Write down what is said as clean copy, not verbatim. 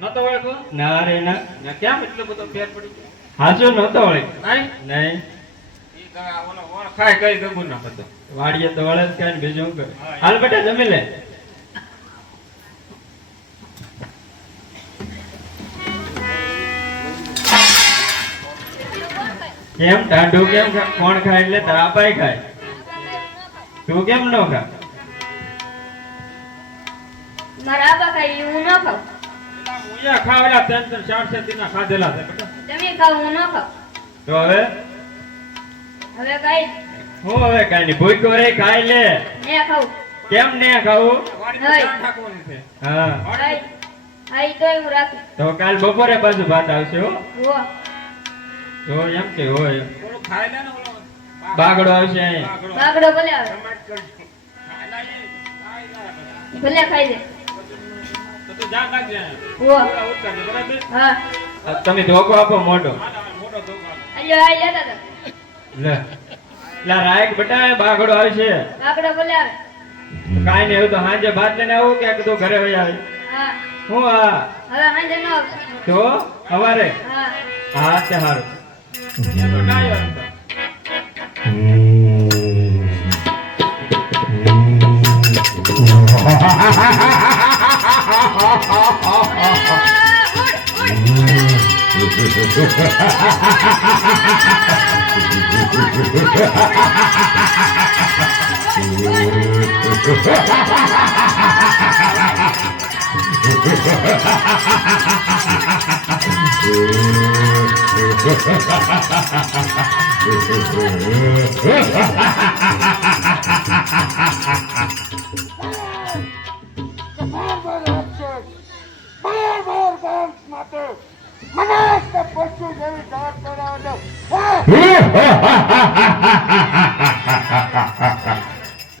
નતો વળતો ના રે ના ને કેમ એટલો બધો ફેર પડી ગયો હાચો નતો વળે નહીં નહીં ઈ કા ઓલો ખાય કઈ ગગું ના બધો વાડીએ તો વળે જ કાંઈ ને બીજું શું કરે હાલ બેટા જમી લે કેમ ટાઢું કેમ કોણ ખાય એટલે તારા બાપાય ખાય તું કેમ ન ખા મારા આબા ખાઈ હું ન ખાઉં. મુયા ખાવેલા 3-4 દિના ખાધેલા છે બેટા તમે ખાવ હું ન ખાઉં. તો હવે હવે કઈ હું હવે કાંઈ નહીં ભૂખ્યો રે ખાઈ લે ને ખાઉં. કેમ ને ખાવું વાડીમાં ધ્યાન રાખવાનું છે હા આઈ આઈ તોય હું રાખી. તો કાલ બપોરે પાછું ભાત આવશે હો હો તો એમ કે હોય થોડું ખાઈ લે ને ઓલો બાગડો આવશે અહીંયા બાગડો ભલે આવે ટમાટ કરજો ખાઈ લે ખાઈ લે ભલે ખાઈ દે. તો તું જા રાખજે હો ઓલા ઉતારજો બરાબર હા તમે ધોકો આપો મોટો મોટો ધોકા આલ્યો આઈ લેતા તા. લે લા રાયક બેટા બાગડો આવશે બાગડો ભલે આવે. કાઈ નહીં એવું તો સાંજે ભાત લઈને આવું કે તું ઘરે વહી આવે હા હું હા હવે સાંજે ન આવશે. તો સવારે હા હા તે સારું એ તો ડાયો એમ તો. મને